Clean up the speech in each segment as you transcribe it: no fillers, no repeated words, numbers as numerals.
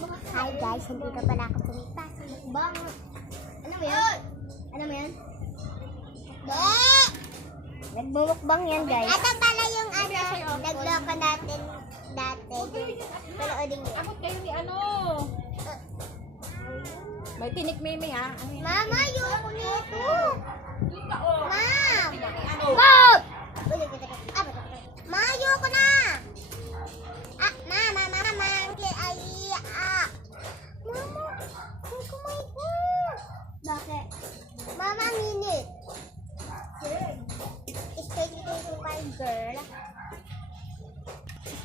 Hi guys, hindi ka pala ako tumita sa mukbang. Ano mo yan? Ano mo yan? Nagbumukbang yan guys. Ito pala yung nagloko natin dati. Panoodin niyo. Abot kayo ni ano? May tinik mimi ha? Mama, yung nito. Kita o. Ma'am! Ano? Bob! Ma, ayoko na! Mama! Mama, ay kumain ko! Bakit? Mama, ang init. Straight ito yung my girl.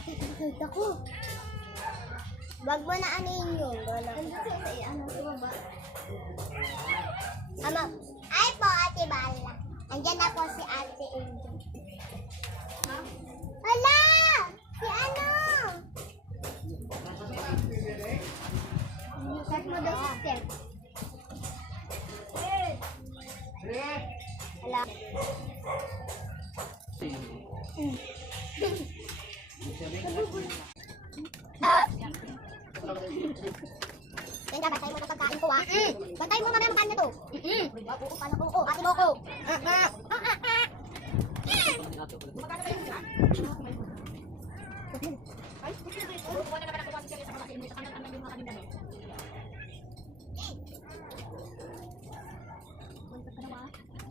Straight ako. Wag mo na anin yun. Ay po, Ate Bala. Andyan na po si Ate Angel. Hala! Si ano? Start mo daw si Step. Hala. Ganda, bantay mo na pagkain ko ha. Bantay mo mamaya magkaan na to. Oo, pala ko. Ate mo ko.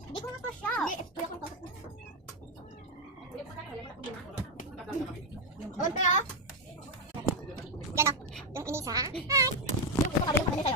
Hindi ko na to siya. Hindi, kuya kong tapos. Konti ah. Yan ah. Yung inisa. Hi. Ito ka rin yung kanisa